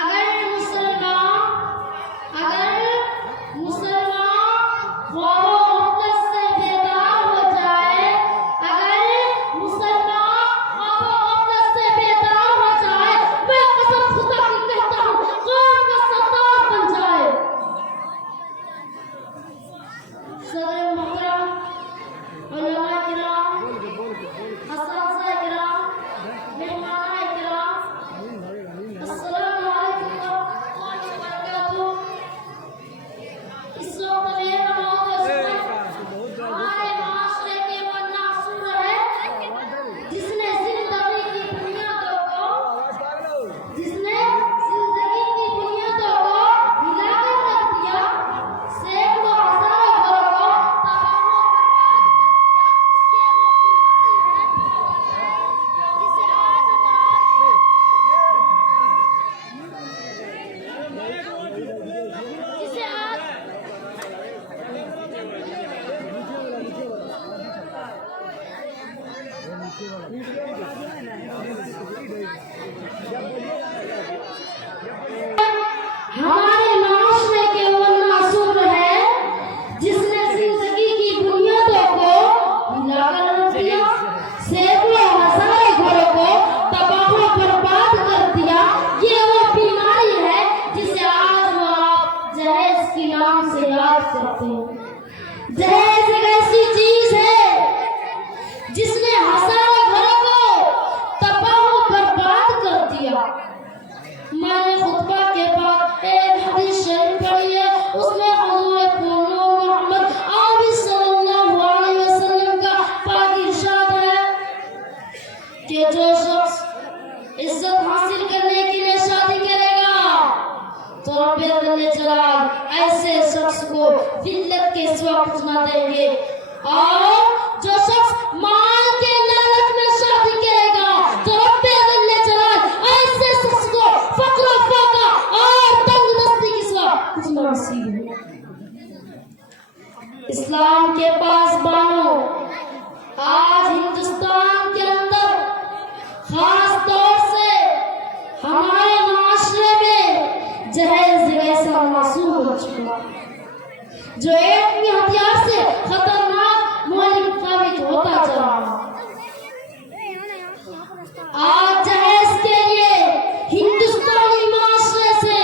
अगर मुसलमान ख्वाबों से बेदार हो जाए अगर मुसलमान ख्वाबों से बेदार हो जाए मैं कसम खुदा की कहता हूँ कौम का सरदार बन जाए। सदर मुहतरम उलमा किराम अस्सलाम किराम मेहमान किराम अस्सलाम वालेकुम व रहमतुल्लाहि व बरकातुहू। इस वक्त मेरा हमारे माशरे के वो नासूर है जिसने जिंदगी की बुनियादों को हिला कर रख दिया, सैकड़ों हजारों घरों को तबाह व बर्बाद कर दिया कि वो बीमारी है जिसे आज हमारे माशरे के वो नासूर है जिसने जिंदगी की बुनियादों को हिला कर रख दिया, सैकड़ों हजारों घरों को तबाह व बर्बाद कर दिया। ये वो बीमारी है जिसे आज वो आप जहेज के नाम से याद करते हैं। जहेज एक ऐसी चीज है जिसने हजारों घरों को तबाह व बर्बाद कर दिया। मैंने खुतबा के बाद एक हदीस शरीफ पढ़ी है, उसमें हुज़ूर मोहम्मद आबी सल्लल्लाहु अलैहि वसल्लम का पाक इरशाद है कि जो शख्स इज्जत हासिल करने के लिए शादी करेगा तो रब्बे जल्ल जलाल ऐसे शख्स को जिल्लत के सिवा कुछ न देंगे, और जो शख्स माल के लालच में शादी करेगा तो रब्बे जल्ल जलाल ऐसे शख्स को फक्र व फाका और तंगदस्ती के सिवा कुछ न नसीब है। इस्लाम के पास बानो आज हिंदुस्तान के अंदर खास तौर से हमारे माशरे में जहेज ऐसा मासूम हो चुका जो एटमी हथियार से खतरनाक मौलिक साबित होता जा रहा है। आज जहेज के लिए हिंदुस्तानी माशरे से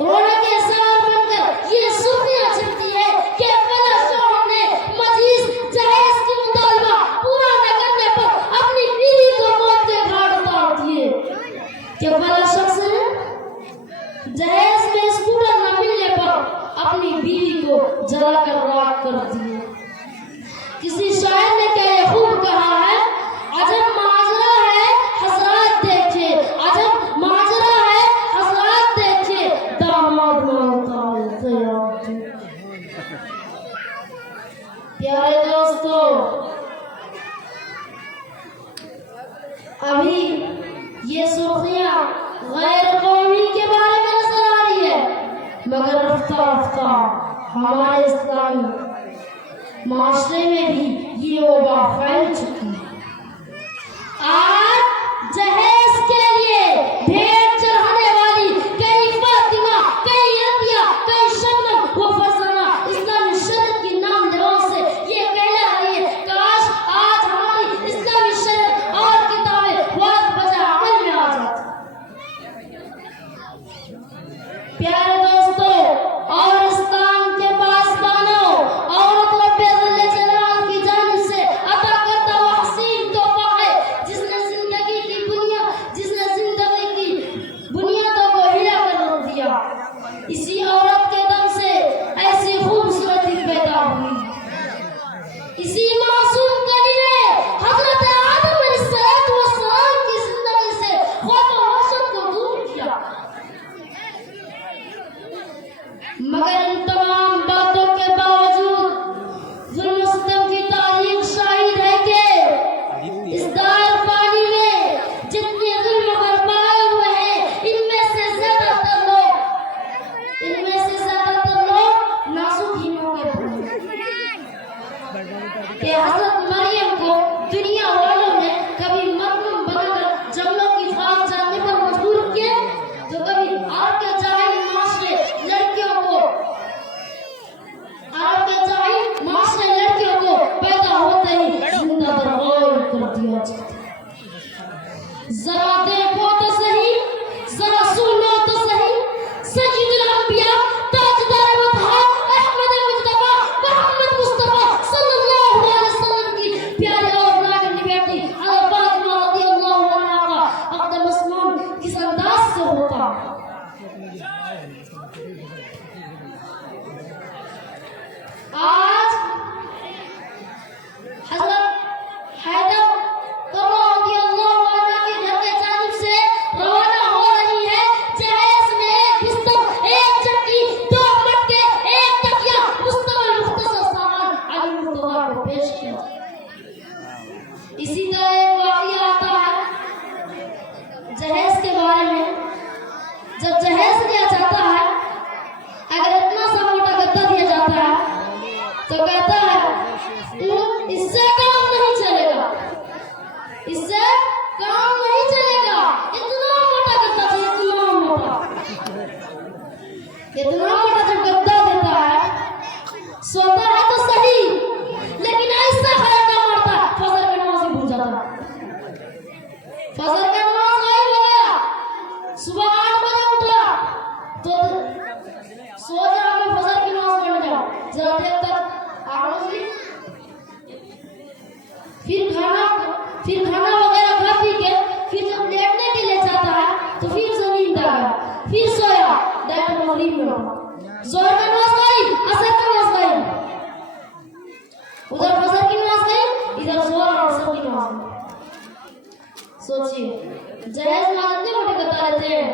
रोने के सवाल बनकर ये सुर्खियां चलती है कि पहला शोहर ने मजीज जहेज की मुतालबा पूरा न करने पर अपनी बीवी को मौत के घाट उतार दिए। कि पहला शख्स ने जहेज में स्कूटर न मिलने पर अपनी बीवी को जलाकर राख कर दिया। किसी शायर ने क्या ये खूब कहा है, अजब माजरा है हजरात देखिए, अजब माजरा है हजरात देखिए, दामाद मांगता है क़यामत। प्यारे दोस्तों, अभी ये सुर्खियां गैर कौमी के बारे में नजर आ रही है, मगर रफ्ता रफ्ता हमारे इस्लामी माशरे में भी ये वबा फैल चुकी है। आज जहेज के लिए भेंट चढ़ाने वाली कई फातिमा, कई रबिया, कई शबनम व फरजाना इस्लामी शरीयत की नाम लेवाओं से ये कहला रही है, काश आज हमारी इस्लामी शरीयत और किताबें वाज बजा अमल में आ जाती। प्यारे दोस्तों, और इस्लाम के पास बानो औरत रब्बे जल्ल जलाल की जानिब से अता करता हुआ दिया जाता। जरा देखो तो सही, जरा सुनो तो सही, सय्यदुल अंबिया ताजदार वफा अहमद मुस्तफा मोहम्मद मुस्तफा सल्लल्लाहु अलैहि वसल्लम की प्यारी और नागिन बेटी हज़रत फातिमा रज़ियल्लाहु अन्हा का अक़द मसनून किस अंदाज से होता। आज हज़रत हैदर इसी तरह एक वाक़या आता है जहेज के बारे में। जब जहेज दिया जाता है, अगर इतना सा मोटा गद्दा दिया जाता है तो कहता है इससे काम नहीं चलेगा, इससे काम नहीं चलेगा, इतना मोटा गद्दा चाहिए, इतना मोटा जब गद्दा देता है, सोता है तो सही, लेकिन ऐसा खड़का मारता है फजर की नमाज ही भूल जाता है। फजर की नमाज नहीं हो गया, सुबह 8 बजे उठा तो सो जा, मैं फजर की नमाज पढ़ने जाऊं, जरा देर तक आगोजी, फिर खाना वगैरह खा पी के फिर जब लेटने के लिए जाता है तो फिर से नींद आ गया, फिर सोया, डायरेक्ट मगरिब में जोहर की नमाज गई, असर की नमाज गई, उधर फजर की नमाज गई, इधर जोहर और असर की नमाज। सोचिए जहेज में कितने मोटे गद्दा रहते हैं।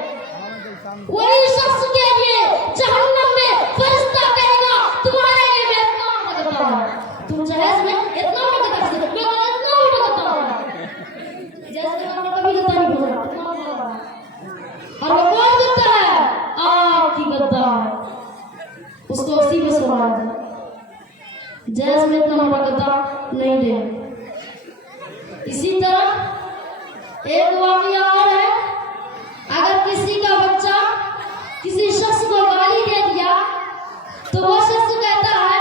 वही शख्स के लिए जहन्नम में फरिश्ता कहेगा तुम्हारे लिए मैं इतना मोटा गद्दा हूं, तुम जहेज में इतना मोटा गद्दा से मैं इतना मोटा गद्दा हूं, जैसे मैं कभी गद्दा नहीं बोला। और वो कौन गद्दा है? आपकी गद्दा है, उसको उसी में सवाल है। जहेज में इतना मोटा गद्दा नहीं दे। इसी तरह एक वाक़या और है, अगर किसी का बच्चा किसी शख्स को गाली दे दिया तो वो शख्स कहता है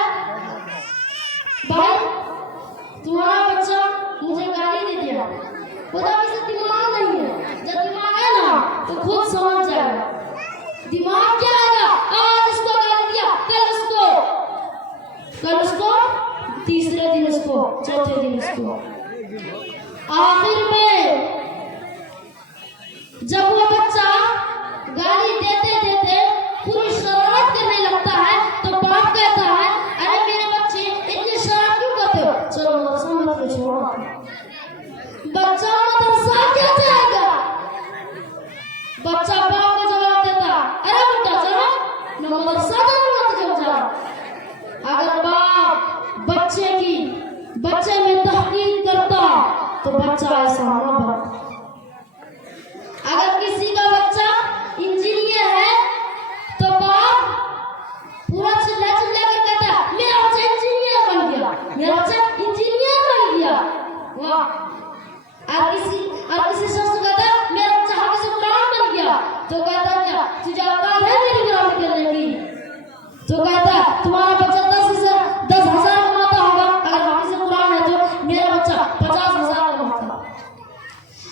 भाई तुम्हारा बच्चा मुझे गाली दे दिया, खुदा किसी दिमाग नहीं है, जब दिमाग है ना तो खुद समझ जाएगा। दिमाग क्या आएगा, आज इसको गाली दिया, कल उसको, तीसरे दिन उसको, चौथे दिन उसको, आखिर में जब वो बच्चा गाली देते देते पूरी शरारत करने लगता है तो बाप कहता है अरे मेरे बच्चे इतनी शरारत क्यों करते हो, चलो मदरसा में छोड़ो। बच्चा मदरसा क्या जाएगा, बच्चा बाप को जवाब देता अरे बेटा चलो मैं मदरसा जाऊंगा तुझे जा। अगर बाप बच्चे में तहकीर करता तो बच्चा ऐसा ना बनता। अगर किसी का बच्चा इंजीनियर है तो बाप पूरा चिल्ला कर कहता मेरा बच्चा इंजीनियर बन गया, मेरा बच्चा इंजीनियर बन गया, वाह। और किसी शख्स कहता मेरा बच्चा हाफिज़ कुरान बन गया तो कहता क्या तुझे औकात है मेरी बुराई करने की, तो कहता तुम्हारा बच्चा 10,000 कमाता होगा, अगर हाफिज़ कुरान है तो मेरा बच्चा 50,000 कमाता।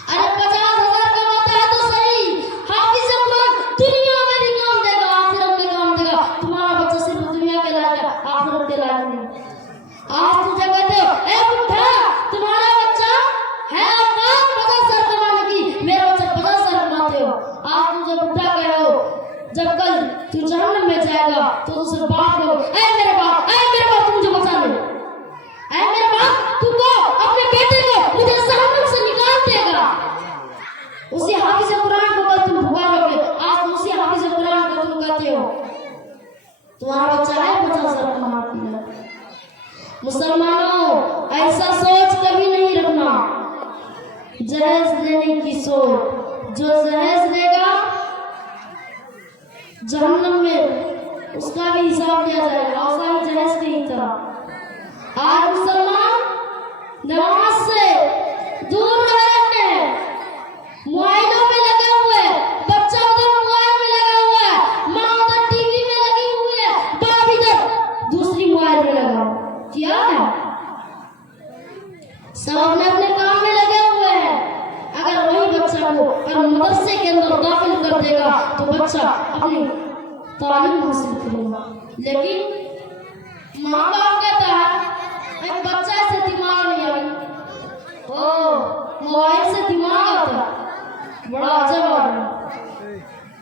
अरे 50,000 कमाता है तो सही, हाफिज़ कुरान दुनिया में भी काम देगा, आखिरत में काम देगा, तुम्हारा बच्चा सिर्फ दुनिया के लायक है, आखिरत के लायक नहीं। आज तुझे कहते हो ए बुढ़ा तुम्हारा बच्चा है औकात 50,000 कमाने की, मेरा बच्चा 50,000 कमाते हो, आज तुझे बुढ़ा कहे हो, जब कल तू जहन्नम में जाएगा तो दूसरे बाप को ऐ मेरे बाप तू मुझे बचा ले, ऐ मेरे बाप तुमको अपने बेटे को मुझे जहन्नम से निकाल देगा। उसी हाफिज़ कुरान को कल तुम पुकारोगे, आज उसी हाफिज़ कुरान को तुम कहते हो तुम्हारा बच्चा है 50,000 कमाती है। मुसलमानों ऐसा सोच कभी नहीं रखना, जहेज लेने की सोच, जो जहेज लेगा जहन्नम में उसका भी हिसाब लिया जाएगा, उसका ही जहेज की तरह। आज मुसलमान नमाज से दूर रह रहे हैं, मोबाइलों में लगे हुए, बच्चा उधर मोबाइल में लगा हुआ है, माँ उधर टीवी में लगी हुई है, बाप इधर दूसरी मोबाइल में लगा, क्या है सब अपने अपने काम में लगे को अगर मदरसे के अंदर दाखिल कर देगा तो बच्चा अपनी तालीम हासिल करेगा। लेकिन माँ बाप कहता है बच्चा से दिमाग नहीं आई, मोबाइल से दिमाग आता है, बड़ा अजब है।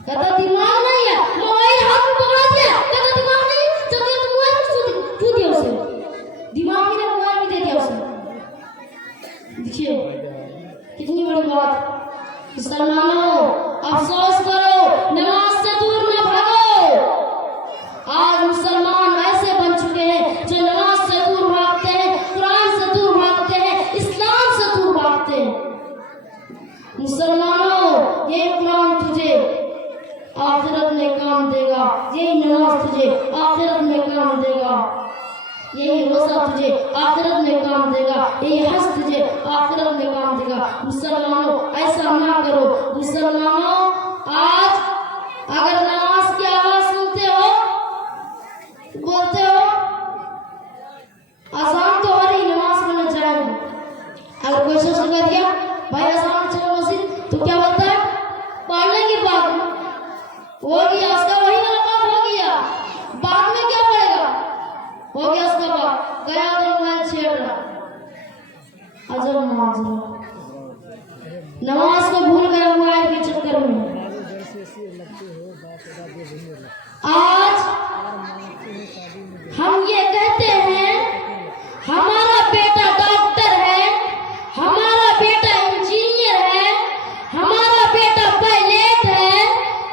कहता दिमाग नहीं है, मोबाइल हाथ में पकड़ा दिया, कहता दिमाग नहीं, चल दिया तो मोबाइल छू दिया उसे, दिमाग ही ने मोबाइल भी दे दिया उसे। देखिए कितनी बड़ी बात। मुसलमानों अफसोस करो, नमाज से दूर न भागो। आज मुसलमान ऐसे बन चुके हैं जो नमाज से दूर भागते हैं, कुरान से दूर भागते हैं, इस्लाम से दूर भागते हैं। मुसलमानों ये कुरान तुझे आखिरत में काम देगा, यही नमाज तुझे आखिरत में काम देगा, यही रोजा तुझे आखिरत में काम देगा, यही हज तुझे आखिरत में काम देगा। मुसलमानों ऐसा ना करो। मुसलमानों आज अगर नमाज की आवाज सुनते हो बोलते हो अजान तो हो रही, नमाज पढ़ने जाएंगे, अगर कोई शख्स कह दिया भाई अजान चलो मस्जिद, तो क्या बोलता है पढ़ने के बाद हो गया, उसका वही वाला काम हो गया, बाद में क्या पड़ेगा, हो गया उसका बाप गया तो मोबाइल छेड़ रहा। अजब नमाज को भूल गया मोबाइल के चक्कर में। आज हम ये कहते हैं हमारा बेटा डॉक्टर है, हमारा बेटा इंजीनियर है, हमारा बेटा पायलट है,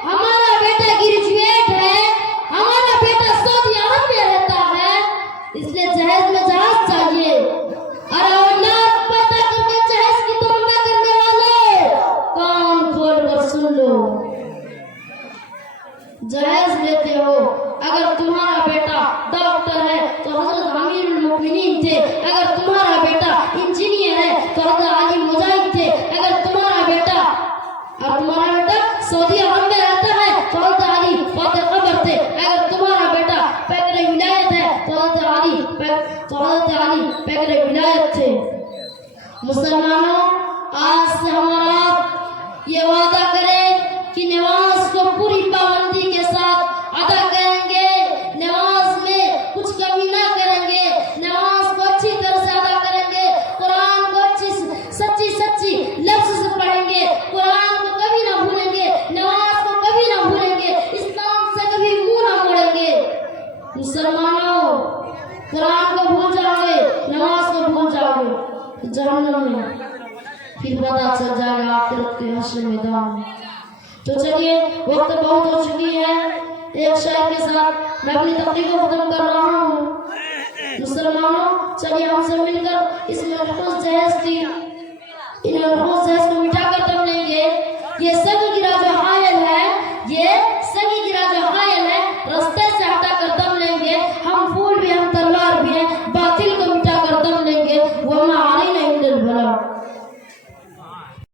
हमारा बेटा ग्रेजुएट है, हमारा बेटा सऊदी अरब में रहता है, इसलिए जहाज में जहाज चाहिए। अरे औलाद पैदा करके जहाज की तमन्ना करने वाले कान खोल कर सुन लो, जहाज लेते हो। अगर तुम्हारा बेटा डॉक्टर है तो हजरत अमीरुल मोमिनीन थे, अगर तुम्हारा बेटा इंजीनियर है तो हजरत अली मुजाहिद थे, अगर तुम्हारा बेटा सऊदी अरब में रहता है तो हजरत अली फातिह कब्र थे, अगर तुम्हारा बेटा पैगम्बर विलायत है तो हजरत अली पैगम्बर विलायत थे। मुसलमानों आज से हमारा ये वादा करें कि नमाज को पूरी पाबंदी के साथ अदा करेंगे, नमाज में कुछ कमी ना करेंगे, नमाज को अच्छी तरह से अदा करेंगे, कुरान को सच्ची लफ्ज से पढ़ेंगे, कुरान को कभी ना भूलेंगे, नमाज को कभी ना भूलेंगे, इस्लाम से कभी मुंह ना मोड़ेंगे। मुसलमानों कुरान को भूल जाओगे, नमाज को भूल जाओगे, जहन्नम में फिर पता चल जाएगा आखिरत के हश्र मैदान में। तो चलिए वक्त बहुत हो चुकी है, एक शायर के साथ मैं अपनी तकरीर को खत्म कर रहा हूँ। मुसलमानों चलिए हमसे मिलकर इस महफूज जहेज की